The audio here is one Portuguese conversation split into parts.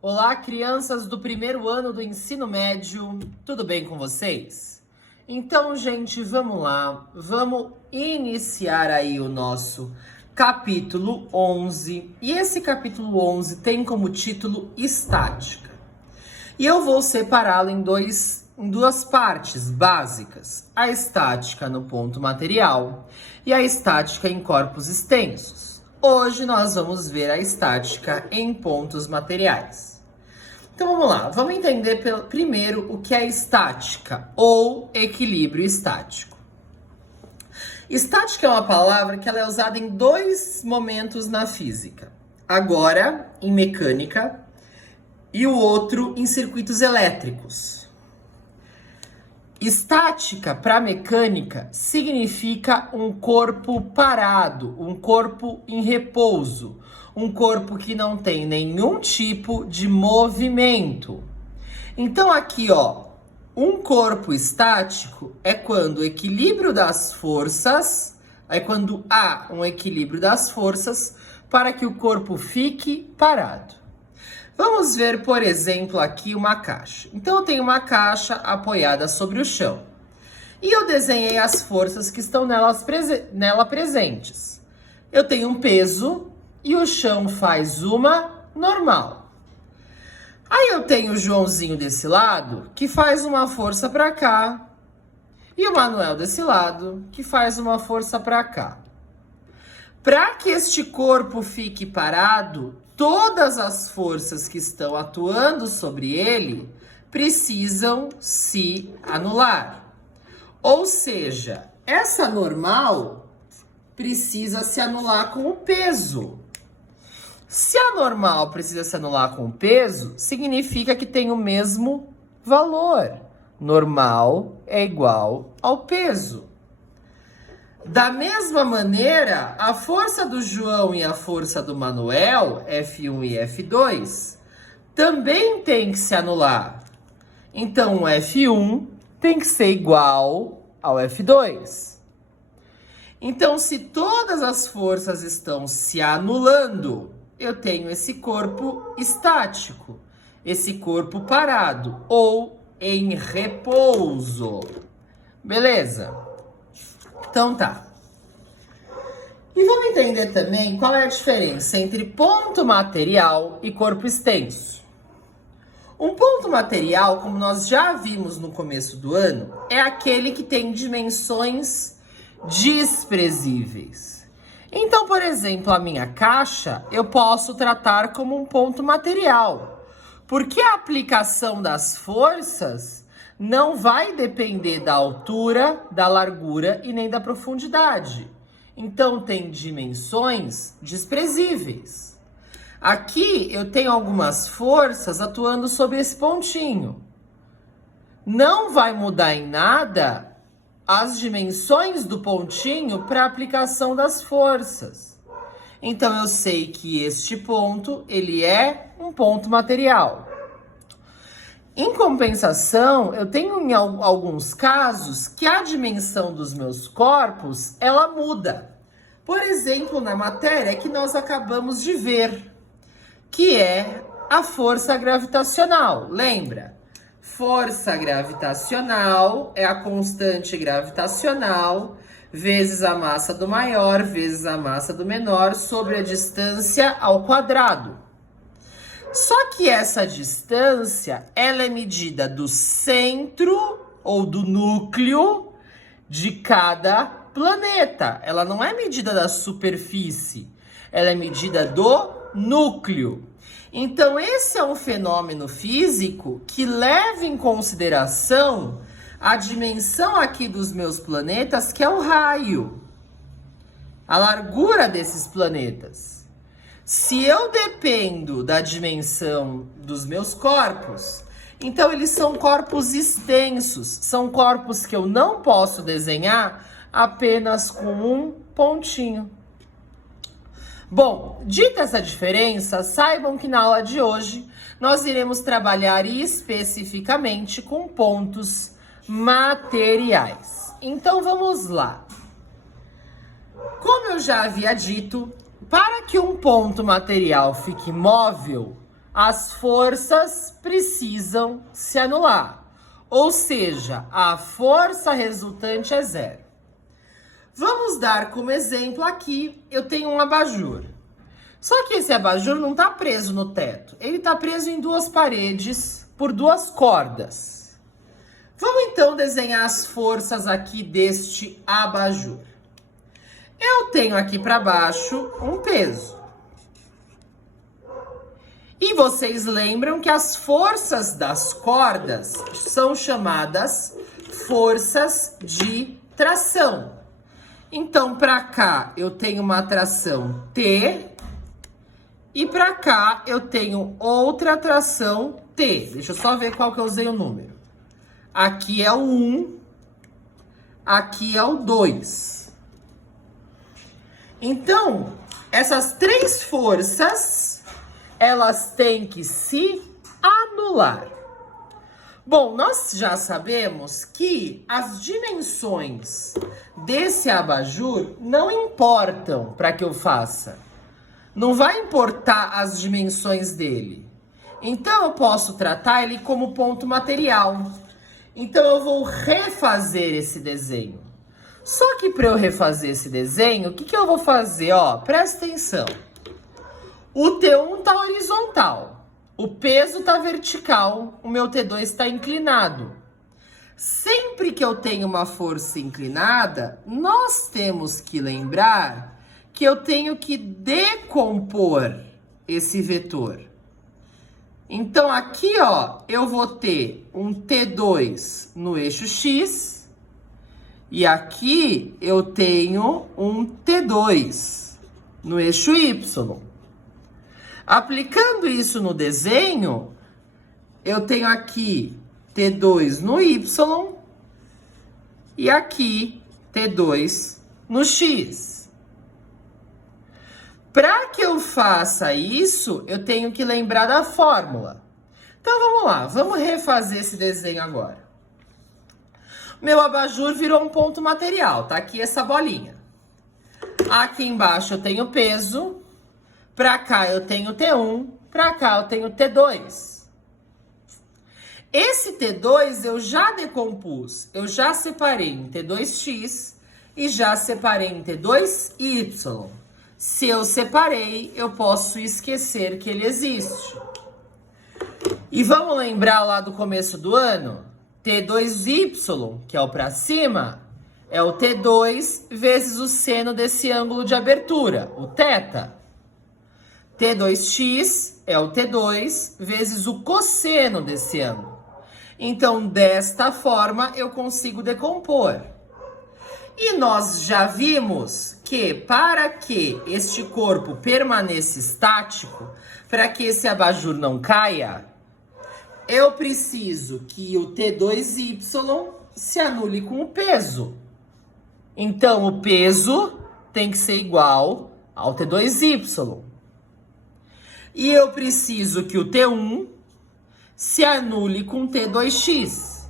Olá, crianças do primeiro ano do ensino médio, tudo bem com vocês? Então, gente, vamos lá, vamos iniciar aí o nosso capítulo 11. E esse capítulo 11 tem como título Estática. E eu vou separá-lo em duas partes básicas: a estática no ponto material e a estática em corpos extensos. Hoje nós vamos ver a estática em pontos materiais. Então vamos lá, vamos entender primeiro o que é estática ou equilíbrio estático. Estática é uma palavra que ela é usada em dois momentos na física. Agora, em mecânica, e o outro em circuitos elétricos. Estática para mecânica significa um corpo parado, um corpo em repouso, um corpo que não tem nenhum tipo de movimento. Então aqui, ó, um corpo estático é quando o equilíbrio das forças, é quando há um equilíbrio das forças para que o corpo fique parado. Vamos ver, por exemplo, aqui uma caixa. Então, eu tenho uma caixa apoiada sobre o chão. E eu desenhei as forças que estão nela presentes. Eu tenho um peso e o chão faz uma normal. Aí eu tenho o Joãozinho desse lado, que faz uma força para cá. E o Manuel desse lado, que faz uma força para cá. Para que este corpo fique parado, todas as forças que estão atuando sobre ele precisam se anular. Ou seja, essa normal precisa se anular com o peso. Se a normal precisa se anular com o peso, significa que tem o mesmo valor. Normal é igual ao peso. Da mesma maneira, a força do João e a força do Manuel, F1 e F2, também tem que se anular. Então, o F1 tem que ser igual ao F2. Então, se todas as forças estão se anulando, eu tenho esse corpo estático, esse corpo parado ou em repouso. Beleza? Então tá. E vamos entender também qual é a diferença entre ponto material e corpo extenso. Um ponto material, como nós já vimos no começo do ano, é aquele que tem dimensões desprezíveis. Então, por exemplo, a minha caixa eu posso tratar como um ponto material, porque a aplicação das forças não vai depender da altura, da largura e nem da profundidade. Então, tem dimensões desprezíveis. Aqui, eu tenho algumas forças atuando sobre esse pontinho. Não vai mudar em nada as dimensões do pontinho para a aplicação das forças. Então, eu sei que este ponto, ele é um ponto material. Em compensação, eu tenho em alguns casos que a dimensão dos meus corpos, ela muda. Por exemplo, na matéria que nós acabamos de ver, que é a força gravitacional. Lembra? Força gravitacional é a constante gravitacional vezes a massa do maior vezes a massa do menor sobre a distância ao quadrado. Só que essa distância, ela é medida do centro ou do núcleo de cada planeta. Ela não é medida da superfície, ela é medida do núcleo. Então, esse é um fenômeno físico que leva em consideração a dimensão aqui dos meus planetas, que é o raio, a largura desses planetas. Se eu dependo da dimensão dos meus corpos, então eles são corpos extensos, são corpos que eu não posso desenhar apenas com um pontinho. Bom, dita essa diferença, saibam que na aula de hoje nós iremos trabalhar especificamente com pontos materiais. Então vamos lá. Como eu já havia dito, para que um ponto material fique móvel, as forças precisam se anular. Ou seja, a força resultante é zero. Vamos dar como exemplo aqui, eu tenho um abajur. Só que esse abajur não está preso no teto. Ele está preso em duas paredes por duas cordas. Vamos então desenhar as forças aqui deste abajur. Eu tenho aqui para baixo um peso. E vocês lembram que as forças das cordas são chamadas forças de tração. Então, para cá eu tenho uma tração T e para cá eu tenho outra tração T. Deixa eu só ver qual que eu usei o número. Aqui é o 1, aqui é o 2. Então, essas três forças, elas têm que se anular. Bom, nós já sabemos que as dimensões desse abajur não importam para que eu faça. Não vai importar as dimensões dele. Então, eu posso tratar ele como ponto material. Então, eu vou refazer esse desenho. Só que para eu refazer esse desenho, o que eu vou fazer? Ó, presta atenção. O T1 está horizontal. O peso está vertical, o meu T2 está inclinado. Sempre que eu tenho uma força inclinada, nós temos que lembrar que eu tenho que decompor esse vetor. Então, aqui, ó, eu vou ter um T2 no eixo X e aqui eu tenho um T2 no eixo Y. Aplicando isso no desenho, eu tenho aqui T2 no Y e aqui T2 no X. Para que eu faça isso, eu tenho que lembrar da fórmula. Então vamos lá, vamos refazer esse desenho agora. Meu abajur virou um ponto material, tá aqui essa bolinha. Aqui embaixo eu tenho peso. Para cá eu tenho T1, para cá eu tenho T2. Esse T2 eu já decompus, eu já separei em T2x e já separei em T2y. Se eu separei, eu posso esquecer que ele existe. E vamos lembrar lá do começo do ano? T2y, que é o para cima, é o T2 vezes o seno desse ângulo de abertura, o θ. T2x é o T2 vezes o cosseno desse ângulo. Então, desta forma, eu consigo decompor. E nós já vimos que para que este corpo permaneça estático, para que esse abajur não caia, eu preciso que o T2y se anule com o peso. Então, o peso tem que ser igual ao T2y. E eu preciso que o T1 se anule com o T2x.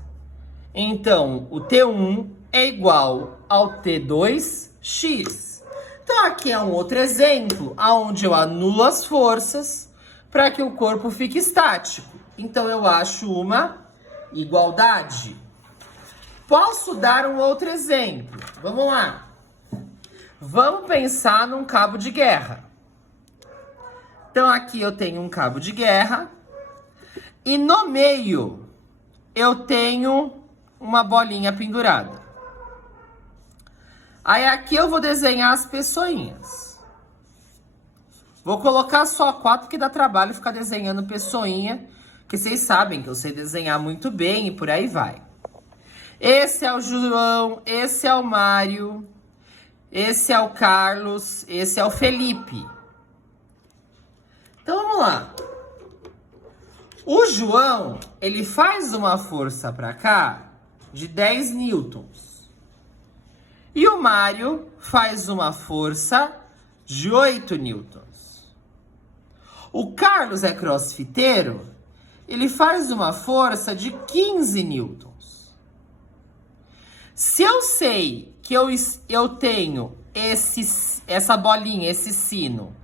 Então, o T1 é igual ao T2x. Então, aqui é um outro exemplo, onde eu anulo as forças para que o corpo fique estático. Então, eu acho uma igualdade. Posso dar um outro exemplo. Vamos lá. Vamos pensar num cabo de guerra. Então, aqui eu tenho um cabo de guerra e no meio eu tenho uma bolinha pendurada. Aí aqui eu vou desenhar as pessoinhas. Vou colocar só 4 porque dá trabalho ficar desenhando pessoinha, porque vocês sabem que eu sei desenhar muito bem e por aí vai. Esse é o João, esse é o Mário, esse é o Carlos, esse é o Felipe. Então, vamos lá. O João, ele faz uma força para cá de 10 newtons. E o Mário faz uma força de 8 newtons. O Carlos é crossfiteiro, ele faz uma força de 15 newtons. Se eu sei que eu tenho essa bolinha, esse sino,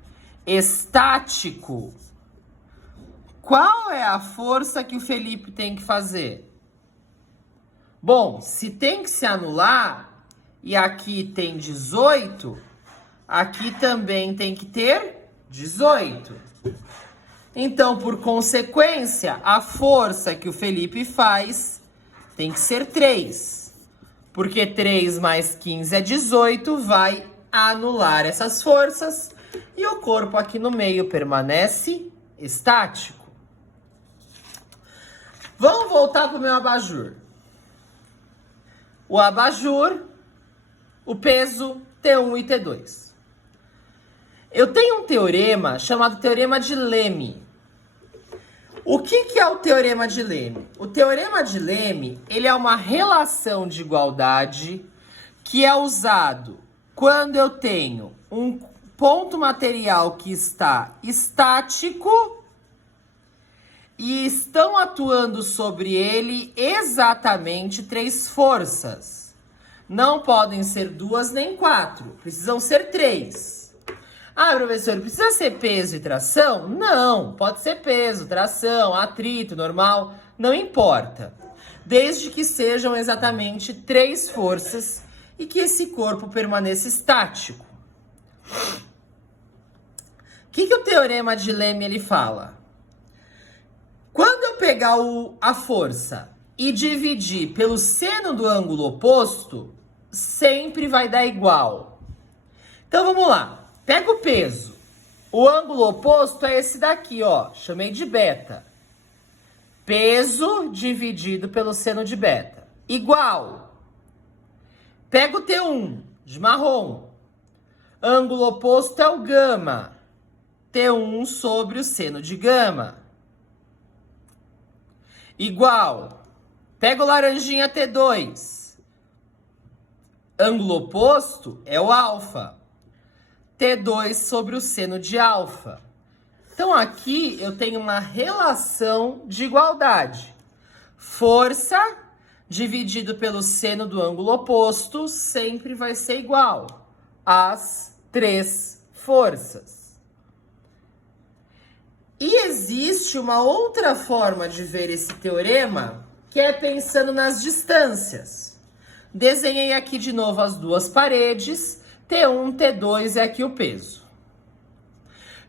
estático, Qual é a força que o Felipe tem que fazer? Bom, se tem que se anular, e aqui tem 18, aqui também tem que ter 18. Então, por consequência, a força que o Felipe faz tem que ser 3. Porque 3 mais 15 é 18, vai anular essas forças e o corpo aqui no meio permanece estático. Vamos voltar para o meu abajur. O abajur, o peso T1 e T2. Eu tenho um teorema chamado Teorema de Leme. O que é o Teorema de Leme? O Teorema de Leme, ele é uma relação de igualdade que é usado quando eu tenho um ponto material que está estático e estão atuando sobre ele exatamente 3 forças. Não podem ser 2 nem 4, precisam ser 3. Ah, professor, precisa ser peso e tração? Não, pode ser peso, tração, atrito, normal, não importa. Desde que sejam exatamente 3 forças e que esse corpo permaneça estático. O que o Teorema de Leme ele fala? Quando eu pegar a força e dividir pelo seno do ângulo oposto, sempre vai dar igual. Então vamos lá. Pega o peso. O ângulo oposto é esse daqui, ó. Chamei de beta. Peso dividido pelo seno de beta. Igual. Pega o T1, de marrom. Ângulo oposto é o gama. T1 sobre o seno de gama. Igual. Pega o laranjinha T2. Ângulo oposto é o alfa. T2 sobre o seno de alfa. Então aqui eu tenho uma relação de igualdade. Força dividido pelo seno do ângulo oposto sempre vai ser igual às 3 forças. E existe uma outra forma de ver esse teorema, que é pensando nas distâncias. Desenhei aqui de novo as 2 paredes, T1, T2 é aqui o peso.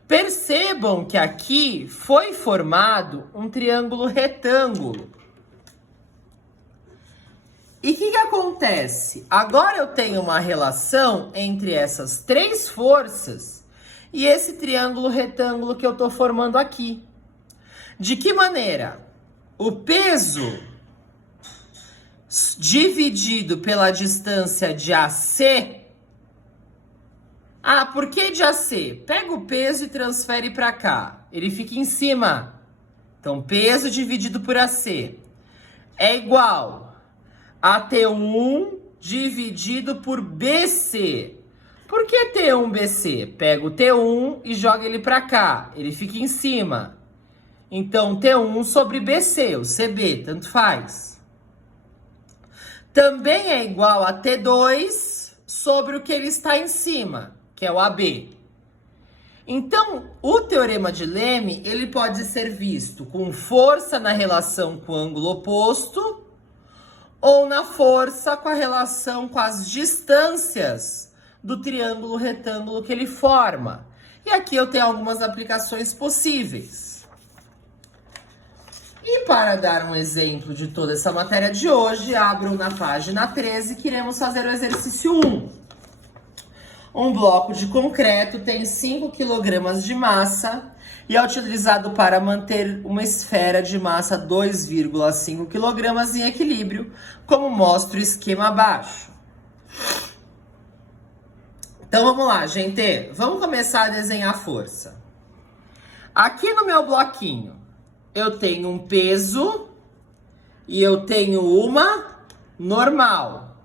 Percebam que aqui foi formado um triângulo retângulo. E o que acontece? Agora eu tenho uma relação entre essas 3 forças e esse triângulo retângulo que eu estou formando aqui. De que maneira? O peso dividido pela distância de AC. Ah, por que de AC? Pega o peso e transfere para cá. Ele fica em cima. Então, peso dividido por AC é igual a T1 dividido por BC. Por que T1 BC? Pega o T1 e joga ele para cá. Ele fica em cima. Então, T1 sobre BC, o CB, tanto faz. Também é igual a T2 sobre o que ele está em cima, que é o AB. Então, o Teorema de Leme, ele pode ser visto com força na relação com o ângulo oposto ou na força com a relação com as distâncias do triângulo retângulo que ele forma. E aqui eu tenho algumas aplicações possíveis. E para dar um exemplo de toda essa matéria de hoje, abro na página 13 que iremos fazer o exercício 1. Um bloco de concreto tem 5 kg de massa e é utilizado para manter uma esfera de massa 2,5 kg em equilíbrio, como mostra o esquema abaixo. Então vamos lá, gente. Vamos começar a desenhar a força. Aqui no meu bloquinho, eu tenho um peso e eu tenho uma normal.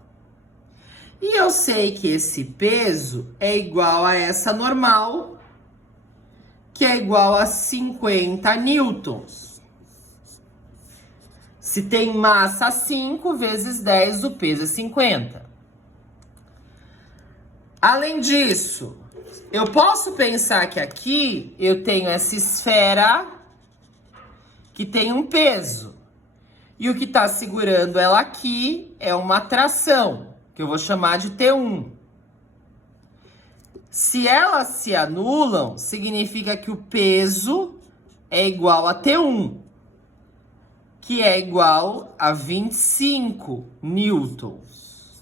E eu sei que esse peso é igual a essa normal, que é igual a 50 newtons. Se tem massa 5 vezes 10, o peso é 50. Além disso, eu posso pensar que aqui eu tenho essa esfera que tem um peso. E o que está segurando ela aqui é uma tração, que eu vou chamar de T1. Se elas se anulam, significa que o peso é igual a T1, que é igual a 25 newtons.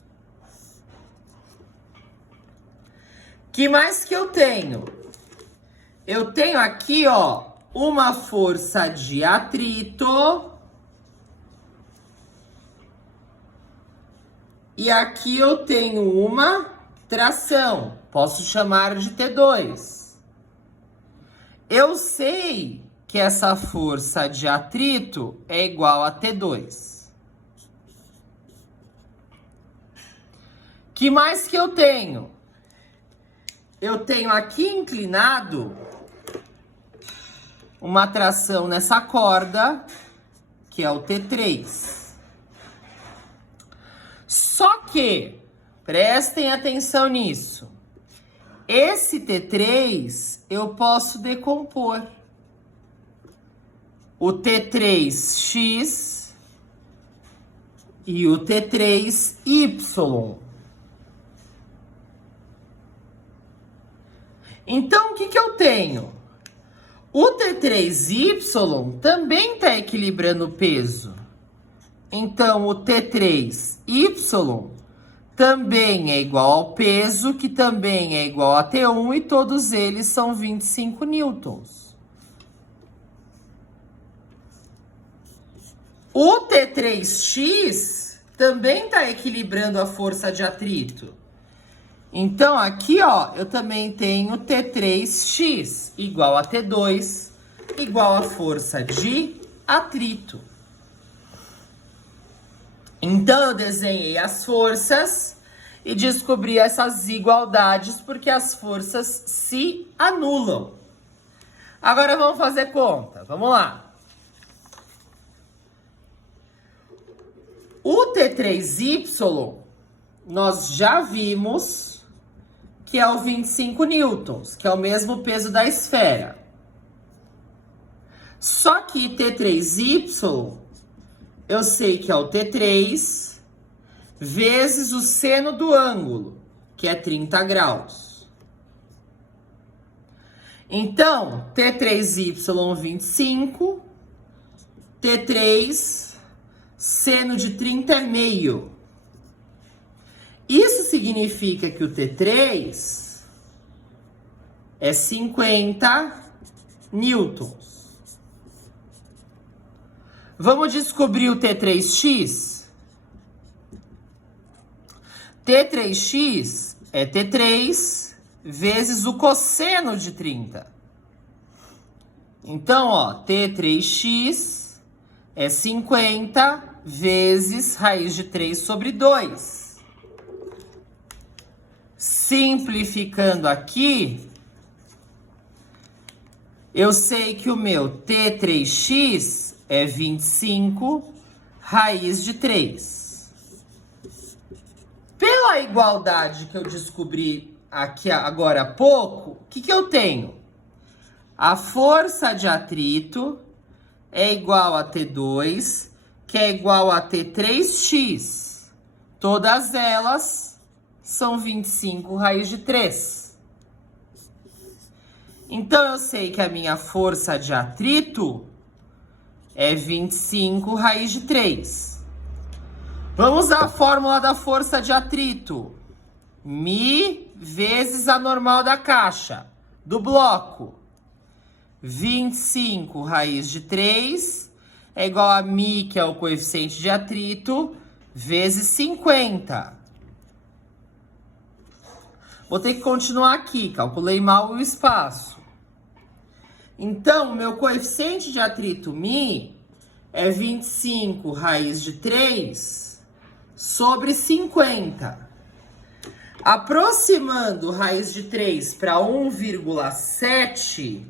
Que mais que eu tenho? Eu tenho aqui, ó, uma força de atrito. E aqui eu tenho uma tração. Posso chamar de T2. Eu sei que essa força de atrito é igual a T2. Que mais que eu tenho? Eu tenho aqui inclinado uma tração nessa corda, que é o T3. Só que, prestem atenção nisso, esse T3 eu posso decompor. O T3X e o T3Y. Então, o que eu tenho? O T3Y também está equilibrando o peso. Então, o T3Y também é igual ao peso, que também é igual a T1, e todos eles são 25 newtons. O T3X também está equilibrando a força de atrito. Então, aqui, ó, eu também tenho T3X igual a T2, igual a força de atrito. Então, eu desenhei as forças e descobri essas igualdades porque as forças se anulam. Agora, vamos fazer conta. Vamos lá. O T3Y, nós já vimos que é o 25 newtons, que é o mesmo peso da esfera. Só que T3Y, eu sei que é o T3 vezes o seno do ângulo, que é 30 graus. Então, T3Y 25, T3, seno de 30 é meio. Isso significa que o T3 é 50 newtons. Vamos descobrir o T3X? T3X é T3 vezes o cosseno de 30. Então, ó, T3X é 50 vezes raiz de 3 sobre 2. Simplificando aqui, eu sei que o meu T3X é 25 raiz de 3. Pela igualdade que eu descobri aqui agora há pouco, o que eu tenho? A força de atrito é igual a T2, que é igual a T3X. Todas elas são 25 raiz de 3. Então, eu sei que a minha força de atrito é 25 raiz de 3. Vamos usar a fórmula da força de atrito. Mi vezes a normal da caixa, do bloco. 25 raiz de 3 é igual a Mi, que é o coeficiente de atrito, vezes 50. Vou ter que continuar aqui, calculei mal o espaço. Então, meu coeficiente de atrito Mi é 25 raiz de 3 sobre 50. Aproximando raiz de 3 para 1,7,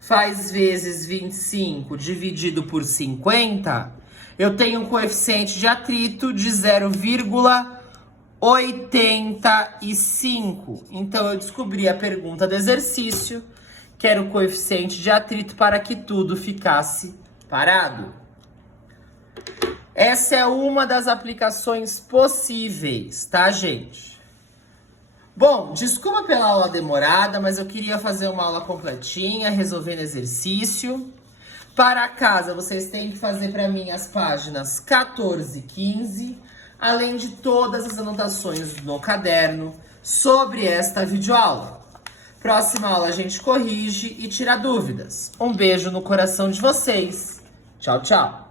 faz vezes 25 dividido por 50, eu tenho um coeficiente de atrito de 0,85. Então, eu descobri a pergunta do exercício, que era o coeficiente de atrito para que tudo ficasse parado. Essa é uma das aplicações possíveis, tá, gente? Bom, desculpa pela aula demorada, mas eu queria fazer uma aula completinha, resolvendo exercício. Para casa, vocês têm que fazer para mim as páginas 14 e 15, além de todas as anotações no caderno sobre esta videoaula. Próxima aula a gente corrige e tira dúvidas. Um beijo no coração de vocês. Tchau, tchau.